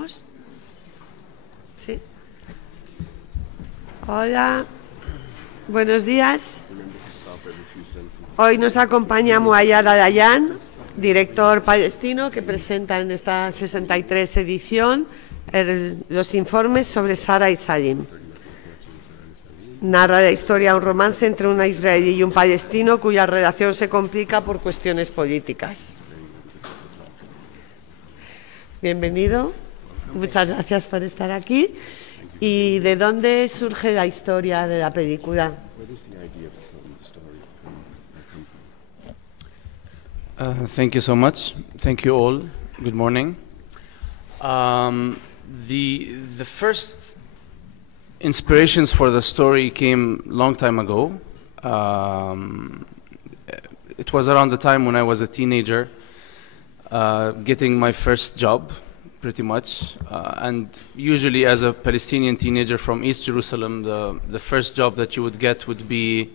¿Empezamos? Sí. Hola, buenos días. Hoy nos acompaña Muayad Alayan, director palestino, que presenta en esta 63 edición los informes sobre Sarah y Saleem. Narra la historia de un romance entre una israelí y un palestino cuya relación se complica por cuestiones políticas. Bienvenido, muchas gracias por estar aquí. ¿Y de dónde surge la historia de la película? Thank you so much. Thank you all. Good morning. The first inspirations for the story came a long time ago. It was around the time when I was a teenager, getting my first job, pretty much. And usually as a Palestinian teenager from East Jerusalem, the first job that you would get would be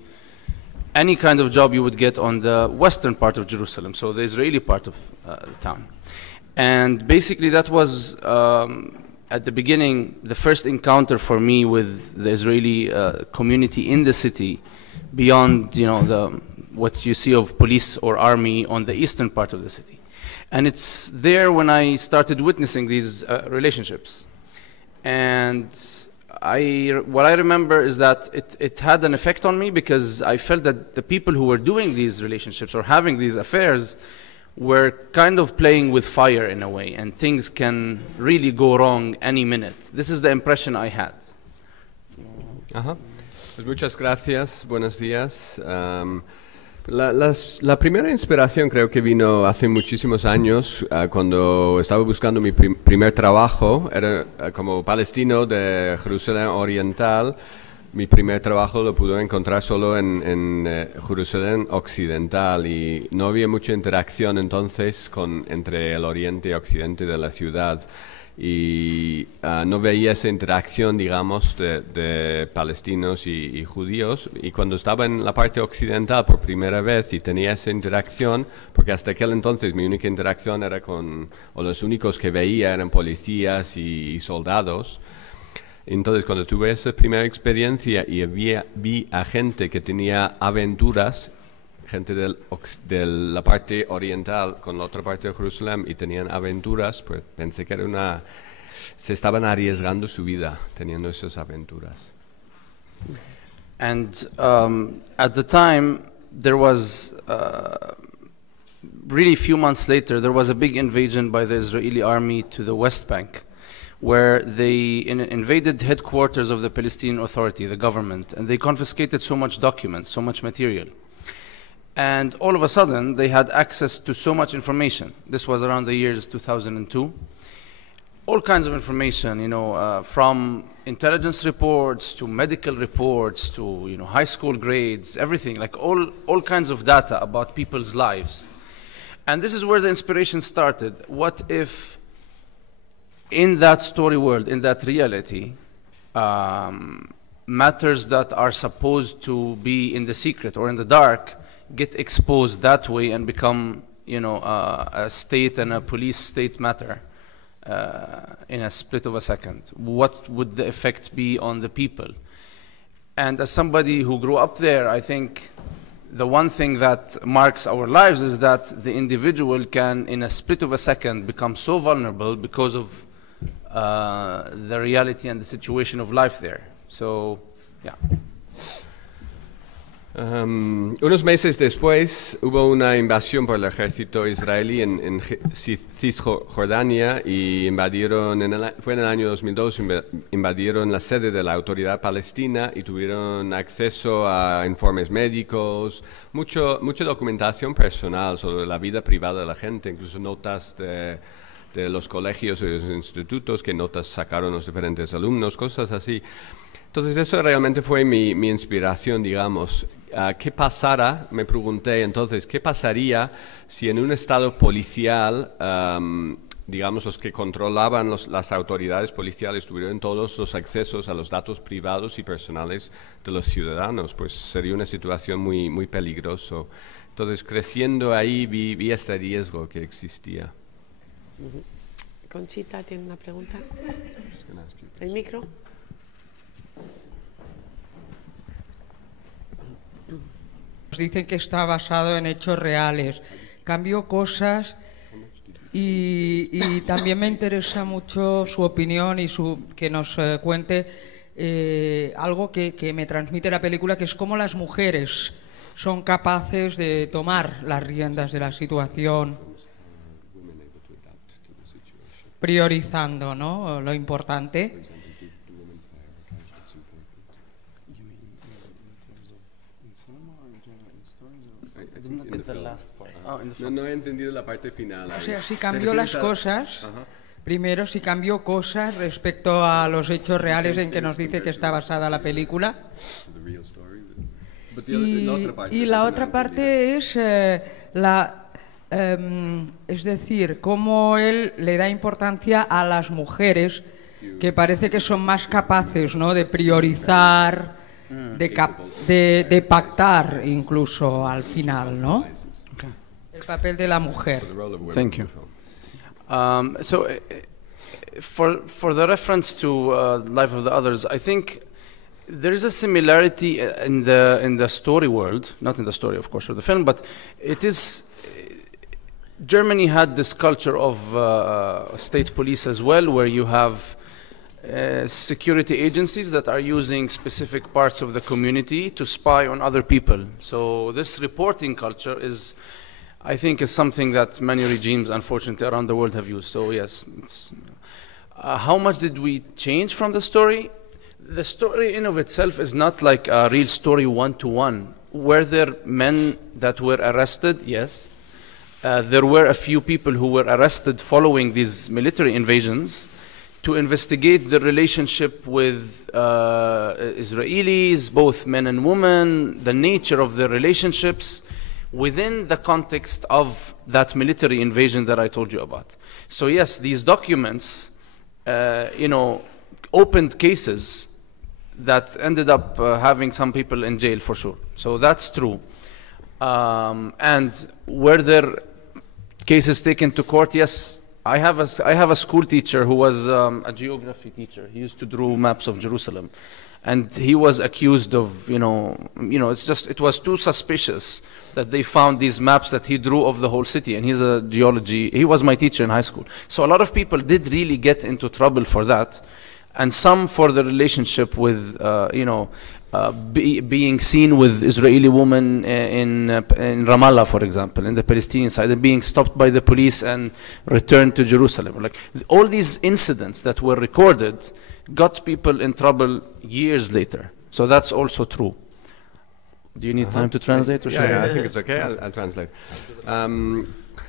any kind of job you would get on the western part of Jerusalem, so the Israeli part of the town. And basically that was, at the beginning, the first encounter for me with the Israeli community in the city, beyond, you know, what you see of police or army on the eastern part of the city. And it's there when I started witnessing these relationships. And what I remember is that it had an effect on me, because I felt that the people who were doing these relationships or having these affairs were kind of playing with fire in a way, and things can really go wrong any minute. This is the impression I had. Ajá. Pues muchas gracias, buenos días. La primera inspiración creo que vino hace muchísimos años, cuando estaba buscando mi primer trabajo. Era como palestino de Jerusalén Oriental. Mi primer trabajo lo pude encontrar solo en Jerusalén Occidental, y no había mucha interacción entonces entre el oriente y occidente de la ciudad. Y no veía esa interacción, digamos, de palestinos y judíos. Y cuando estaba en la parte occidental por primera vez y tenía esa interacción, porque hasta aquel entonces mi única interacción era o los únicos que veía eran policías y soldados. Entonces, cuando tuve esa primera experiencia y vi a gente que tenía aventuras, gente de la parte oriental con la otra parte de Jerusalén, y tenían aventuras, pues pensé que se estaban arriesgando su vida teniendo esas aventuras. And at the time, there was, really few months later, there was a big invasion by the Israeli army to the West Bank, where they invaded headquarters of the Palestinian Authority, the government, and they confiscated so much documents, so much material. And all of a sudden, they had access to so much information. This was around the years 2002. All kinds of information, you know, from intelligence reports to medical reports to, you know, high school grades, everything, like all kinds of data about people's lives. And this is where the inspiration started. What if in that story world, in that reality, matters that are supposed to be in the secret or in the dark get exposed that way and become, you know, a state and a police state matter in a split of a second? What would the effect be on the people? And as somebody who grew up there, I think the one thing that marks our lives is that the individual can, in a split of a second, become so vulnerable because of the reality and the situation of life there. So, yeah. Unos meses después hubo una invasión por el ejército israelí en Cisjordania, y fue en el año 2002, invadieron la sede de la autoridad palestina y tuvieron acceso a informes médicos, mucha documentación personal sobre la vida privada de la gente, incluso notas de los colegios y los institutos, qué notas sacaron los diferentes alumnos, cosas así. Entonces eso realmente fue mi inspiración, digamos. ¿Qué pasara? Me pregunté entonces, ¿qué pasaría si en un estado policial, digamos, los que controlaban las autoridades policiales tuvieran todos los accesos a los datos privados y personales de los ciudadanos? Pues sería una situación muy, muy peligrosa. Entonces, creciendo ahí, vi este riesgo que existía. Conchita tiene una pregunta. ¿El micro? Dicen que está basado en hechos reales. Cambió cosas y también me interesa mucho su opinión y que nos cuente algo que me transmite la película, que es cómo las mujeres son capaces de tomar las riendas de la situación, priorizando, ¿no?, lo importante. No he entendido la parte final. O sea, si cambió las cosas, primero, si cambió cosas respecto a los hechos reales en que nos dice que está basada la película. Y la otra parte es es decir, cómo él le da importancia a las mujeres, que parece que son más capaces, ¿no?, de priorizar, de pactar incluso al final, ¿no? Okay. El papel de la mujer. Thank you. For the reference to Life of the Others, I think there is a similarity in the story world, not in the story, of course, of the film, but it is. Germany had this culture of state police as well, where you have security agencies that are using specific parts of the community to spy on other people. So this reporting culture is, I think, is something that many regimes, unfortunately, around the world have used. So yes, it's, how much did we change from the story? The story in of itself is not like a real story one-to-one. Were there men that were arrested? Yes. There were a few people who were arrested following these military invasions to investigate the relationship with Israelis, both men and women, the nature of their relationships within the context of that military invasion that I told you about. So yes, these documents, opened cases that ended up having some people in jail for sure. So that's true. And were there cases taken to court? Yes. I have a school teacher who was a geography teacher. He used to draw maps of Jerusalem, and he was accused of, it was too suspicious that they found these maps that he drew of the whole city, and he's a geology. He was my teacher in high school. So a lot of people did really get into trouble for that, and some for the relationship with, being seen with Israeli women in Ramallah, for example, in the Palestinian side, and being stopped by the police and returned to Jerusalem. Like all these incidents that were recorded got people in trouble years later. So that's also true. Do you need time to translate? Or I think it's okay. I'll translate.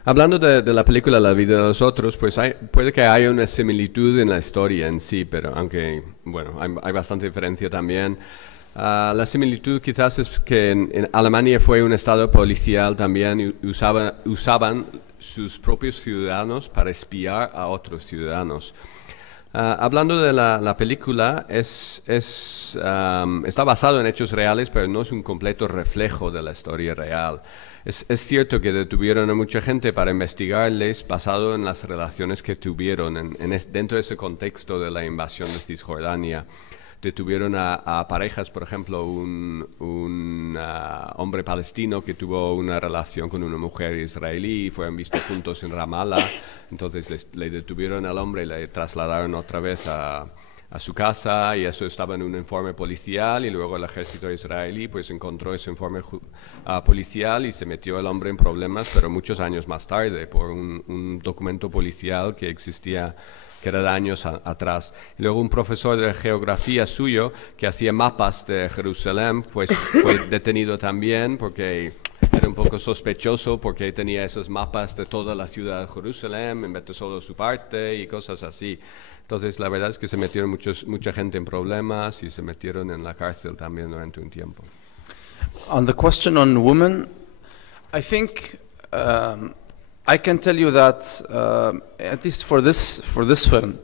Hablando de la película La vida de los otros, pues puede que haya una similitud en la historia en sí, pero aunque, bueno, hay bastante diferencia también. La similitud quizás es que en Alemania fue un estado policial también y usaban sus propios ciudadanos para espiar a otros ciudadanos. Hablando de la película, está basado en hechos reales, pero no es un completo reflejo de la historia real. Es cierto que detuvieron a mucha gente para investigarles basado en las relaciones que tuvieron dentro de ese contexto de la invasión de Cisjordania. Detuvieron a parejas, por ejemplo, un hombre palestino que tuvo una relación con una mujer israelí y fueron vistos juntos en Ramallah. Entonces le detuvieron al hombre y le trasladaron otra vez a su casa, y eso estaba en un informe policial, y luego el ejército israelí pues encontró ese informe policial y se metió el hombre en problemas, pero muchos años más tarde, por un documento policial que existía, que era de años atrás. Y luego un profesor de geografía suyo que hacía mapas de Jerusalén pues fue detenido también porque era un poco sospechoso, porque tenía esos mapas de toda la ciudad de Jerusalén en vez de solo su parte y cosas así. Entonces la verdad es que se metieron mucha gente en problemas y se metieron en la cárcel también durante un tiempo. On the question on women, I think I can tell you that at least for this film,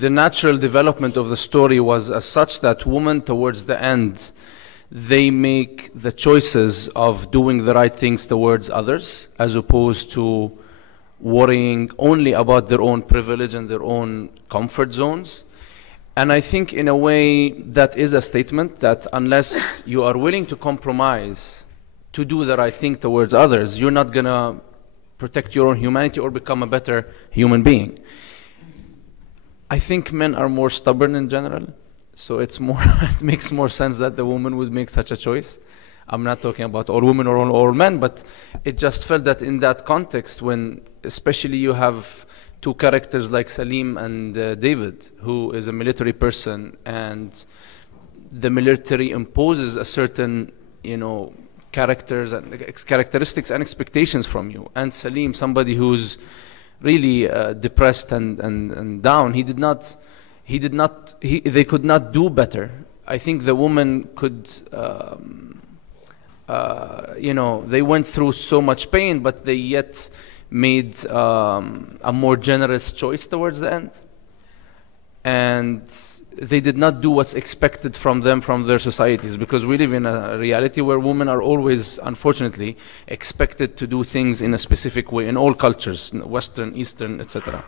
the natural development of the story was as such that women towards the end, they make the choices of doing the right things towards others, as opposed to worrying only about their own privilege and their own comfort zones. And I think in a way that is a statement that unless you are willing to compromise to do the right thing towards others, you're not going to protect your own humanity or become a better human being. I think men are more stubborn in general, so it's more it makes more sense that the woman would make such a choice. I'm not talking about all women or all men, but it just felt that in that context, when especially you have two characters like Saleem and David, who is a military person, and the military imposes a certain, characteristics and expectations from you. And Saleem, somebody who's really depressed and down, they could not do better. I think the woman could, they went through so much pain, but they yet made a more generous choice towards the end. And they did not do what's expected from them from their societies, because we live in a reality where women are always, unfortunately, expected to do things in a specific way in all cultures, Western, Eastern, etc.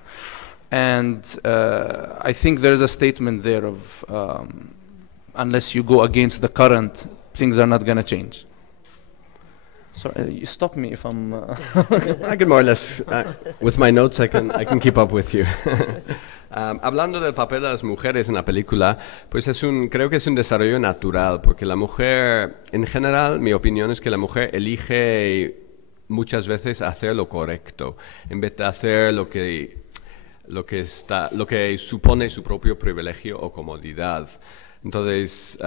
And I think there is a statement there of unless you go against the current, things are not going to change. So you stop me if I'm... I can more or less, with my notes, I can keep up with you. Hablando del papel de las mujeres en la película, pues creo que es un desarrollo natural, porque la mujer, en general, mi opinión es que la mujer elige muchas veces hacer lo correcto, en vez de hacer lo que supone su propio privilegio o comodidad. Entonces,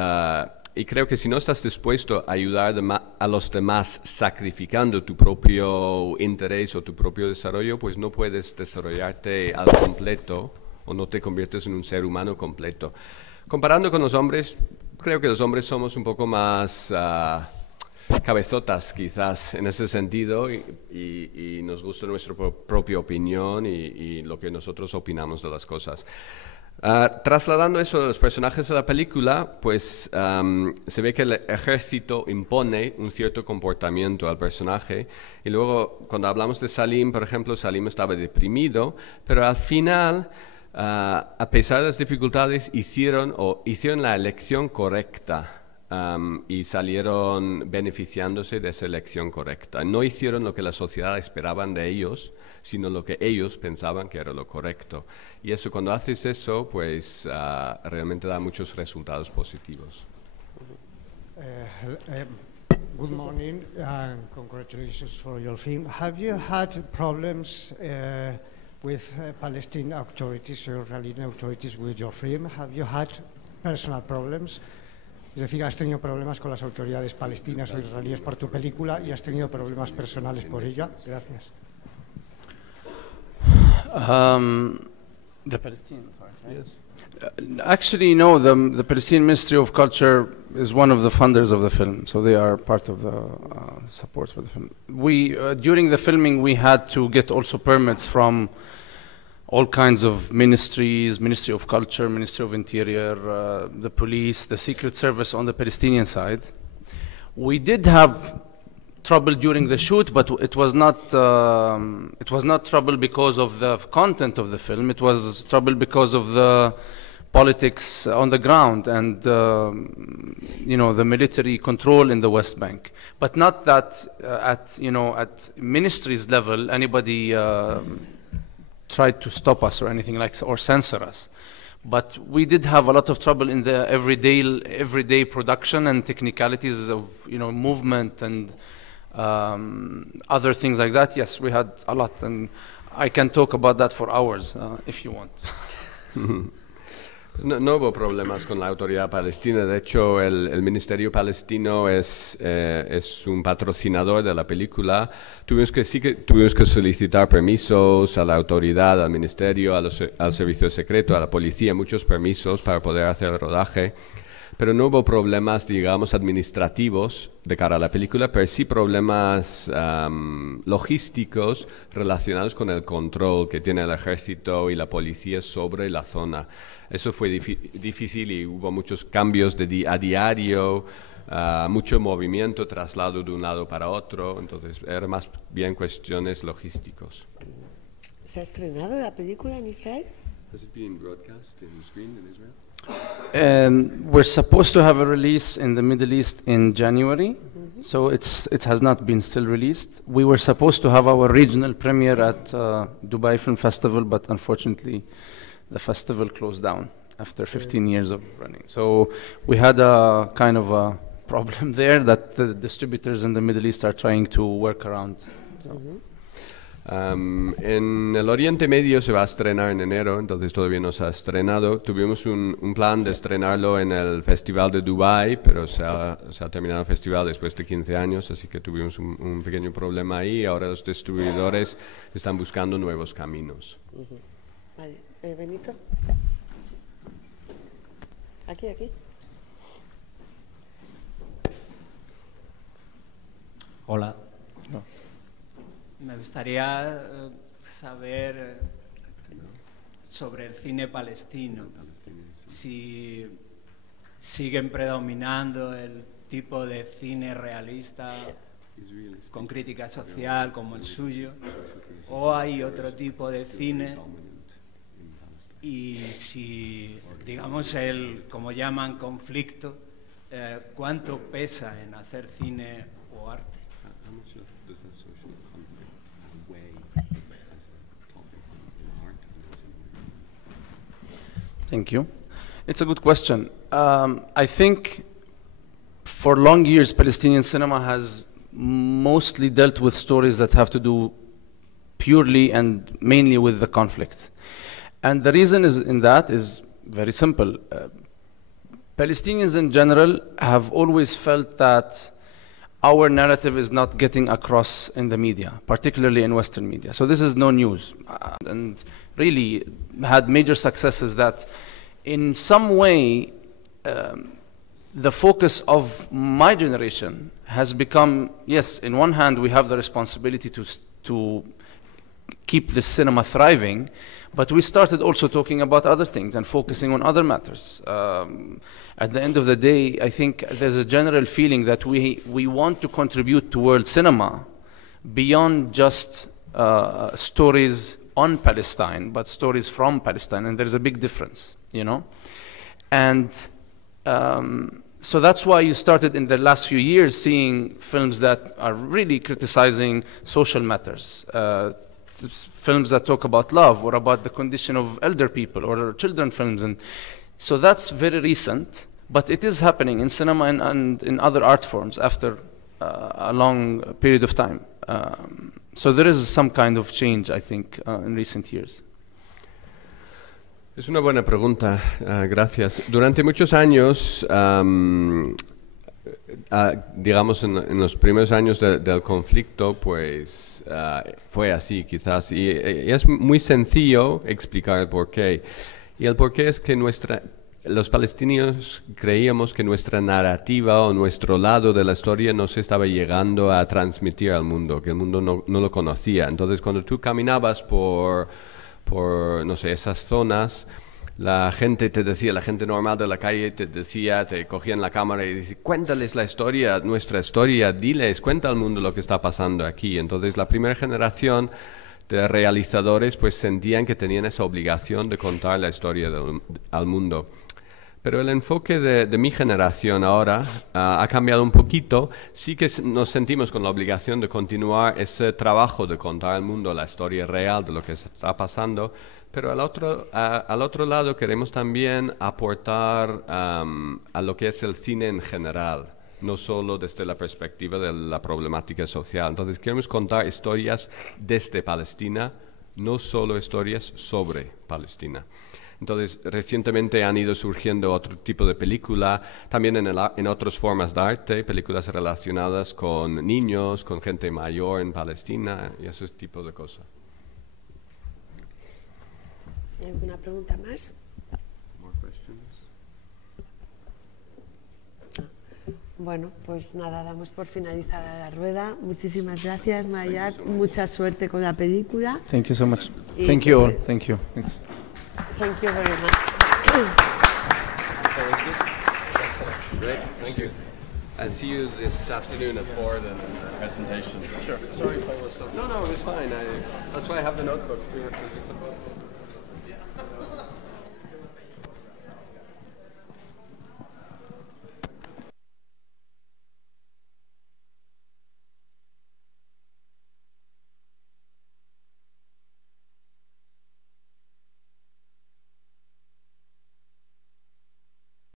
y creo que si no estás dispuesto a ayudar a los demás sacrificando tu propio interés o tu propio desarrollo, pues no puedes desarrollarte al completo o no te conviertes en un ser humano completo. Comparando con los hombres, creo que los hombres somos un poco más cabezotas quizás en ese sentido y nos gusta nuestra propia opinión y lo que nosotros opinamos de las cosas. Trasladando eso a los personajes de la película, pues se ve que el ejército impone un cierto comportamiento al personaje, y luego cuando hablamos de Saleem, por ejemplo, Saleem estaba deprimido, pero al final, a pesar de las dificultades, hicieron la elección correcta. Y salieron beneficiándose de esa elección correcta. No hicieron lo que la sociedad esperaban de ellos, sino lo que ellos pensaban que era lo correcto. Y eso, cuando haces eso, pues realmente da muchos resultados positivos. Good morning and congratulations for your film. Have you had problems with Palestinian authorities or Israeli authorities with your film? Have you had personal problems? Es decir, ¿has tenido problemas con las autoridades palestinas o israelíes por tu película y has tenido problemas personales por ella? Gracias. The Palestinians, right? Yes. Actually, no, the Palestinian Ministry of Culture is one of the funders of the film, so they are part of the support for the film. During the filming, we had to get also permits from all kinds of ministries, Ministry of Culture, Ministry of Interior, the police, the Secret Service on the Palestinian side. We did have trouble during the shoot, but it was not trouble because of the content of the film. It was trouble because of the politics on the ground and the military control in the West Bank. But not that at ministries level anybody tried to stop us or anything or censor us. But we did have a lot of trouble in the everyday production and technicalities of movement and other things like that. Yes, we had a lot, and I can talk about that for hours if you want. No hubo problemas con la autoridad palestina. De hecho, el Ministerio Palestino es un patrocinador de la película. Tuvimos que solicitar permisos a la autoridad, al Ministerio, al Servicio Secreto, a la policía, muchos permisos para poder hacer el rodaje. Pero no hubo problemas, digamos, administrativos de cara a la película, pero sí problemas logísticos relacionados con el control que tiene el ejército y la policía sobre la zona. Eso fue difícil y hubo muchos cambios a diario, mucho movimiento, traslado de un lado para otro, entonces eran más bien cuestiones logísticos. ¿Se ha estrenado la película en Israel? Has it been broadcast and screened in Israel? We're supposed to have a release in the Middle East in January, so it has not been still released. We were supposed to have our regional premiere at Dubai Film Festival, but unfortunately the festival closed down after 15 years of running. So we had a kind of a problem there that the distributors in the Middle East are trying to work around. So. En el Oriente Medio se va a estrenar en enero, entonces todavía no se ha estrenado. Tuvimos un plan de estrenarlo en el Festival de Dubái, pero se ha terminado el festival después de 15 años, así que tuvimos un pequeño problema ahí. Ahora los distribuidores están buscando nuevos caminos. Vale, Benito. Aquí. Hola. No. Me gustaría saber sobre el cine palestino, si siguen predominando el tipo de cine realista con crítica social como el suyo, o hay otro tipo de cine, y si, digamos, el, como llaman, conflicto, ¿cuánto pesa en hacer cine o arte? Thank you. It's a good question. I think for long years, Palestinian cinema has mostly dealt with stories that have to do purely and mainly with the conflict. And the reason is very simple. Palestinians in general have always felt that our narrative is not getting across in the media, particularly in Western media. So this is no news. And really had major successes that in some way the focus of my generation has become, yes, in one hand we have the responsibility to keep the cinema thriving, but we started also talking about other things and focusing on other matters. At the end of the day, I think there's a general feeling that we want to contribute to world cinema beyond just stories on Palestine, but stories from Palestine, and there's a big difference, you know? And so that's why you started in the last few years seeing films that are really criticizing social matters, films that talk about love or about the condition of elder people or children films. And so that's very recent, but it is happening in cinema and in other art forms after a long period of time. So there is some kind of change, I think, in recent years. Es una buena pregunta, gracias. Durante muchos años, digamos en los primeros años del conflicto, pues fue así quizás. Y es muy sencillo explicar el porqué. Y el porqué es que los palestinos creíamos que nuestra narrativa o nuestro lado de la historia no se estaba llegando a transmitir al mundo, que el mundo no lo conocía. Entonces, cuando tú caminabas por no sé, esas zonas, la gente te decía, la gente normal de la calle te decía, te cogían la cámara y decían, cuéntales la historia, nuestra historia, diles, cuenta al mundo lo que está pasando aquí. Entonces, la primera generación de realizadores pues sentían que tenían esa obligación de contar la historia al mundo. Pero el enfoque de mi generación ahora ha cambiado un poquito. Sí que nos sentimos con la obligación de continuar ese trabajo de contar al mundo la historia real de lo que está pasando, pero al otro lado queremos también aportar a lo que es el cine en general, no solo desde la perspectiva de la problemática social. Entonces queremos contar historias desde Palestina, no solo historias sobre Palestina. Entonces, recientemente han ido surgiendo otro tipo de película, también en otras formas de arte, películas relacionadas con niños, con gente mayor en Palestina y ese tipo de cosas. ¿Alguna pregunta más? Bueno, pues nada, damos por finalizada la rueda. Muchísimas gracias, Muayad. Mucha suerte con la película. Thank you so much. Thank you all. Thank you. Thanks. Thank you very much. Great, thank you. And see you this afternoon at 4 then in the presentation. Sure. Sorry if I was... No, it's fine. That's why I have the notebook too, because it's about...